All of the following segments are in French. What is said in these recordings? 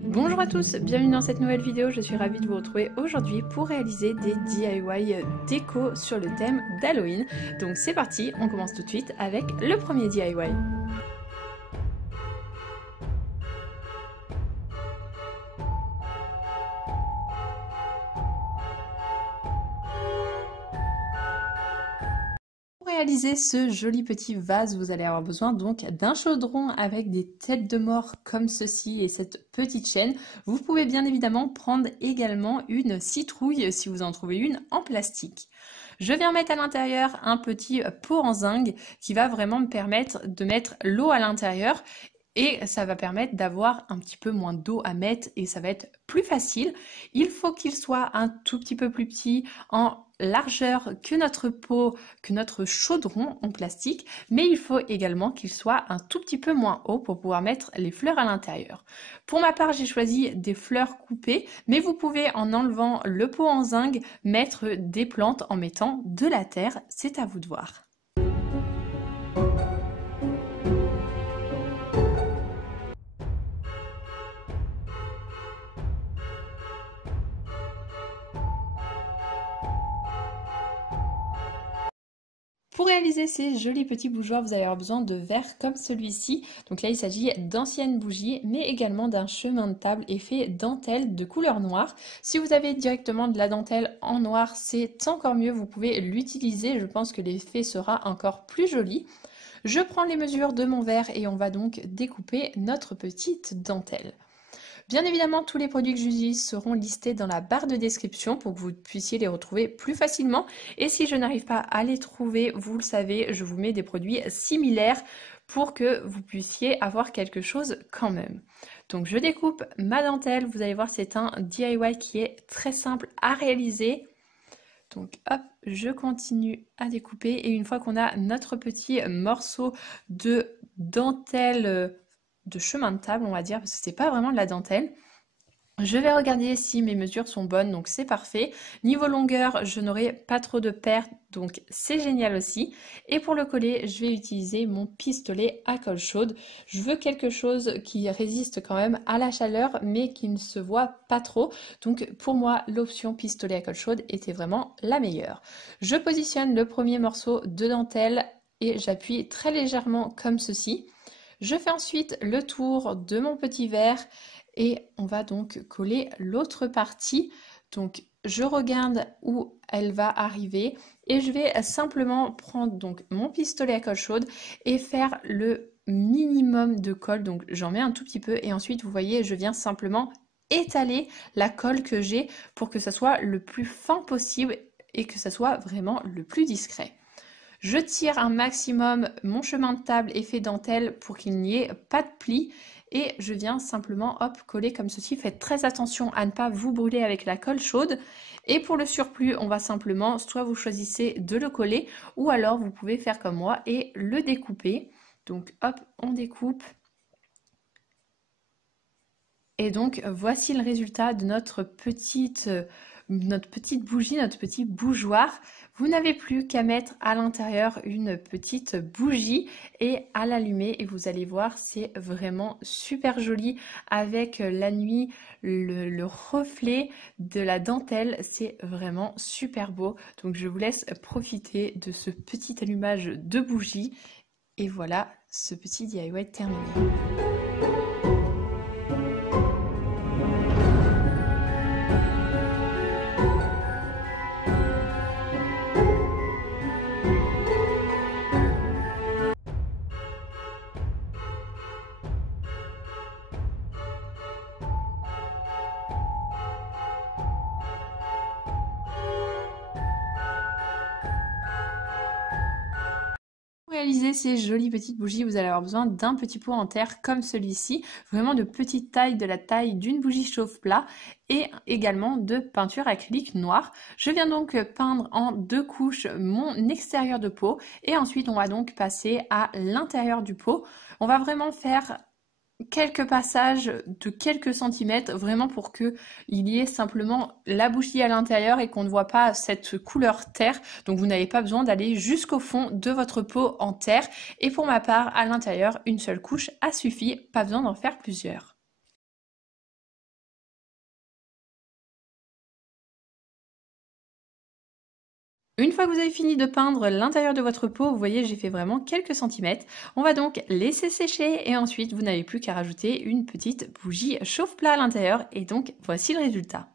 Bonjour à tous, bienvenue dans cette nouvelle vidéo, je suis ravie de vous retrouver aujourd'hui pour réaliser des DIY déco sur le thème d'Halloween. Donc c'est parti, on commence tout de suite avec le premier DIY. Pour réaliser ce joli petit vase, vous allez avoir besoin donc d'un chaudron avec des têtes de mort comme ceci et cette petite chaîne. Vous pouvez bien évidemment prendre également une citrouille si vous en trouvez une en plastique. Je viens mettre à l'intérieur un petit pot en zinc qui va vraiment me permettre de mettre l'eau à l'intérieur. Et ça va permettre d'avoir un petit peu moins d'eau à mettre et ça va être plus facile. Il faut qu'il soit un tout petit peu plus petit en largeur que notre pot, que notre chaudron en plastique, mais il faut également qu'il soit un tout petit peu moins haut pour pouvoir mettre les fleurs à l'intérieur. Pour ma part, j'ai choisi des fleurs coupées, mais vous pouvez en enlevant le pot en zinc mettre des plantes en mettant de la terre, c'est à vous de voir. Pour réaliser ces jolis petits bougeoirs, vous allez avoir besoin de verres comme celui-ci. Donc là, il s'agit d'anciennes bougies, mais également d'un chemin de table effet dentelle de couleur noire. Si vous avez directement de la dentelle en noir, c'est encore mieux, vous pouvez l'utiliser. Je pense que l'effet sera encore plus joli. Je prends les mesures de mon verre et on va donc découper notre petite dentelle. Bien évidemment, tous les produits que j'utilise seront listés dans la barre de description pour que vous puissiez les retrouver plus facilement. Et si je n'arrive pas à les trouver, vous le savez, je vous mets des produits similaires pour que vous puissiez avoir quelque chose quand même. Donc je découpe ma dentelle, vous allez voir c'est un DIY qui est très simple à réaliser. Donc hop, je continue à découper et une fois qu'on a notre petit morceau de dentelle de chemin de table, on va dire, parce que c'est pas vraiment de la dentelle. Je vais regarder si mes mesures sont bonnes, donc c'est parfait. Niveau longueur, je n'aurai pas trop de pertes, donc c'est génial aussi. Et pour le coller, je vais utiliser mon pistolet à colle chaude. Je veux quelque chose qui résiste quand même à la chaleur, mais qui ne se voit pas trop. Donc pour moi, l'option pistolet à colle chaude était vraiment la meilleure. Je positionne le premier morceau de dentelle et j'appuie très légèrement comme ceci. Je fais ensuite le tour de mon petit verre et on va donc coller l'autre partie. Donc je regarde où elle va arriver et je vais simplement prendre donc mon pistolet à colle chaude et faire le minimum de colle. Donc j'en mets un tout petit peu et ensuite vous voyez je viens simplement étaler la colle que j'ai pour que ça soit le plus fin possible et que ça soit vraiment le plus discret. Je tire un maximum mon chemin de table effet dentelle pour qu'il n'y ait pas de plis et je viens simplement hop coller comme ceci. Faites très attention à ne pas vous brûler avec la colle chaude. Et pour le surplus, on va simplement, soit vous choisissez de le coller ou alors vous pouvez faire comme moi et le découper. Donc hop, on découpe. Et donc voici le résultat de notre petite bougie, notre petit bougeoir. Vous n'avez plus qu'à mettre à l'intérieur une petite bougie et à l'allumer et vous allez voir c'est vraiment super joli avec la nuit, le reflet de la dentelle, c'est vraiment super beau. Donc je vous laisse profiter de ce petit allumage de bougie et voilà ce petit DIY terminé. Pour réaliser ces jolies petites bougies, vous allez avoir besoin d'un petit pot en terre comme celui-ci, vraiment de petite taille, de la taille d'une bougie chauffe-plat et également de peinture acrylique noire. Je viens donc peindre en 2 couches mon extérieur de pot et ensuite on va donc passer à l'intérieur du pot. On va vraiment faire quelques passages de quelques centimètres, vraiment pour que il y ait simplement la bougie à l'intérieur et qu'on ne voit pas cette couleur terre. Donc vous n'avez pas besoin d'aller jusqu'au fond de votre pot en terre. Et pour ma part, à l'intérieur, une seule couche a suffi, pas besoin d'en faire plusieurs. Une fois que vous avez fini de peindre l'intérieur de votre pot, vous voyez, j'ai fait vraiment quelques centimètres. On va donc laisser sécher et ensuite, vous n'avez plus qu'à rajouter une petite bougie chauffe-plat à l'intérieur et donc voici le résultat.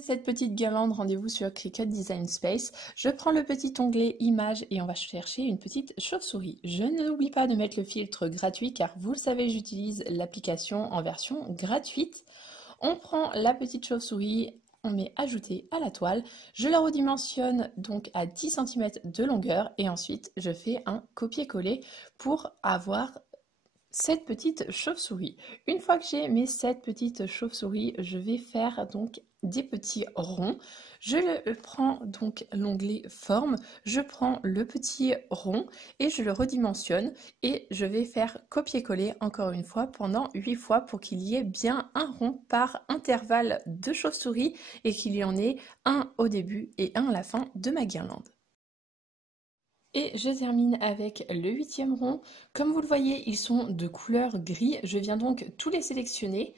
Cette petite guirlande, rendez-vous sur Cricut Design Space. Je prends le petit onglet images et on va chercher une petite chauve-souris. Je n'oublie pas de mettre le filtre gratuit car vous le savez, j'utilise l'application en version gratuite. On prend la petite chauve-souris, on met ajouter à la toile. Je la redimensionne donc à 10 cm de longueur et ensuite je fais un copier-coller pour avoir cette petite chauve-souris. Une fois que j'ai mes 7 petites chauves-souris, je vais faire donc des petits ronds. Je prends donc l'onglet forme, je prends le petit rond et je le redimensionne et je vais faire copier-coller encore une fois pendant 8 fois pour qu'il y ait bien un rond par intervalle de chauve-souris et qu'il y en ait un au début et un à la fin de ma guirlande. Et je termine avec le 8e rond. Comme vous le voyez, ils sont de couleur gris. Je viens donc tous les sélectionner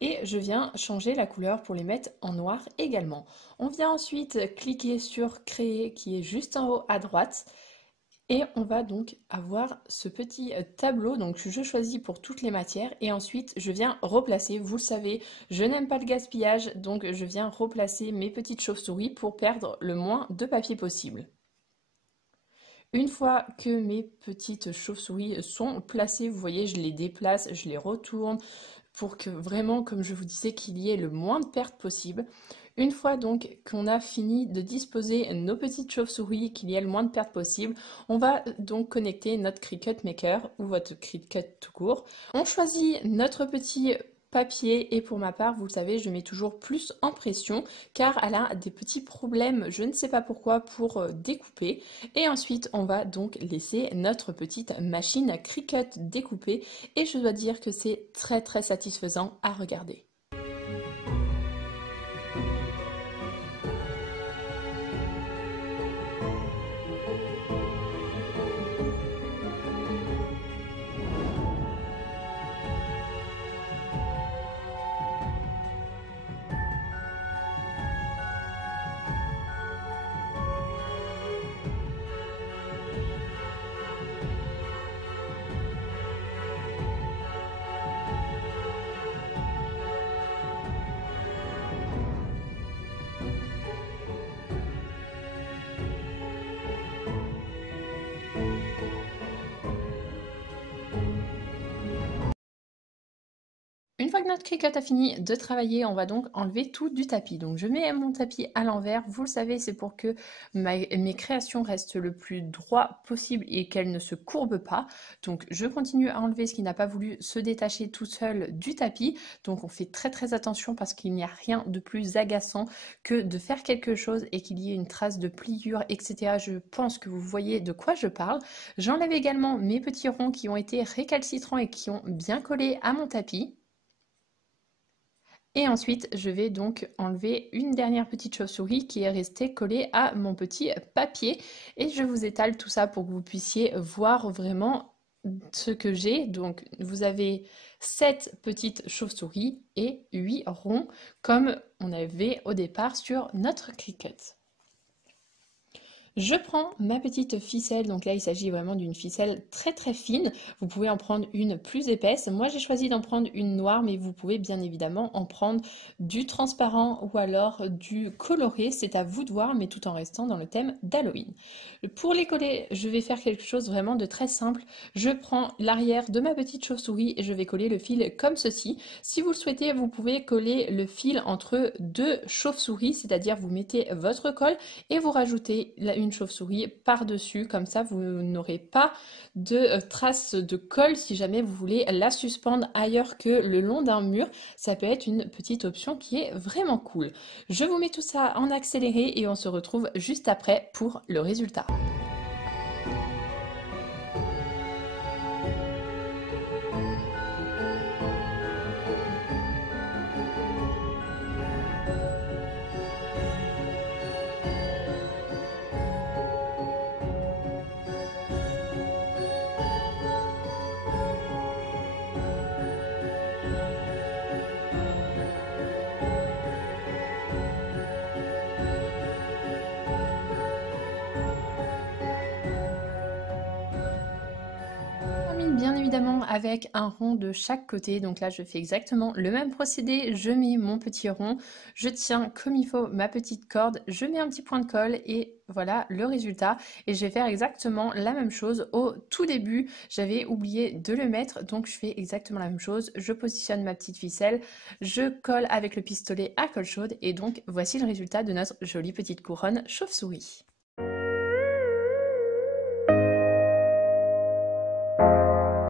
et je viens changer la couleur pour les mettre en noir également. On vient ensuite cliquer sur créer qui est juste en haut à droite. Et on va donc avoir ce petit tableau, donc je choisis pour toutes les matières et ensuite je viens replacer, vous le savez, je n'aime pas le gaspillage, donc je viens replacer mes petites chauves-souris pour perdre le moins de papier possible. Une fois que mes petites chauves-souris sont placées, vous voyez, je les déplace, je les retourne pour que vraiment, comme je vous disais, qu'il y ait le moins de pertes possible. Une fois donc qu'on a fini de disposer nos petites chauves-souris, qu'il y ait le moins de pertes possible, on va donc connecter notre Cricut Maker ou votre Cricut tout court. On choisit notre petit papier et pour ma part, vous le savez, je mets toujours plus en pression car elle a des petits problèmes, je ne sais pas pourquoi, pour découper. Et ensuite, on va donc laisser notre petite machine à Cricut découper et je dois dire que c'est très très satisfaisant à regarder. Une fois que notre Cricut a fini de travailler, on va donc enlever tout du tapis. Donc je mets mon tapis à l'envers, vous le savez, c'est pour que mes créations restent le plus droit possible et qu'elles ne se courbent pas. Donc je continue à enlever ce qui n'a pas voulu se détacher tout seul du tapis. Donc on fait très très attention parce qu'il n'y a rien de plus agaçant que de faire quelque chose et qu'il y ait une trace de pliure, etc. Je pense que vous voyez de quoi je parle. J'enlève également mes petits ronds qui ont été récalcitrants et qui ont bien collé à mon tapis. Et ensuite, je vais donc enlever une dernière petite chauve-souris qui est restée collée à mon petit papier. Et je vous étale tout ça pour que vous puissiez voir vraiment ce que j'ai. Donc, vous avez 7 petites chauves-souris et 8 ronds, comme on avait au départ sur notre Cricut. Je prends ma petite ficelle, donc là il s'agit vraiment d'une ficelle très très fine, vous pouvez en prendre une plus épaisse, moi j'ai choisi d'en prendre une noire mais vous pouvez bien évidemment en prendre du transparent ou alors du coloré, c'est à vous de voir mais tout en restant dans le thème d'Halloween. Pour les coller, je vais faire quelque chose vraiment de très simple, je prends l'arrière de ma petite chauve-souris et je vais coller le fil comme ceci. Si vous le souhaitez, vous pouvez coller le fil entre deux chauves-souris, c'est-à-dire vous mettez votre colle et vous rajoutez une une chauve-souris par-dessus, comme ça vous n'aurez pas de traces de colle si jamais vous voulez la suspendre ailleurs que le long d'un mur. Ça peut être une petite option qui est vraiment cool. Je vous mets tout ça en accéléré et on se retrouve juste après pour le résultat. Bien évidemment avec un rond de chaque côté, donc là je fais exactement le même procédé, je mets mon petit rond, je tiens comme il faut ma petite corde, je mets un petit point de colle et voilà le résultat. Et je vais faire exactement la même chose au tout début, j'avais oublié de le mettre, donc je fais exactement la même chose, je positionne ma petite ficelle, je colle avec le pistolet à colle chaude et donc voici le résultat de notre jolie petite couronne chauve-souris.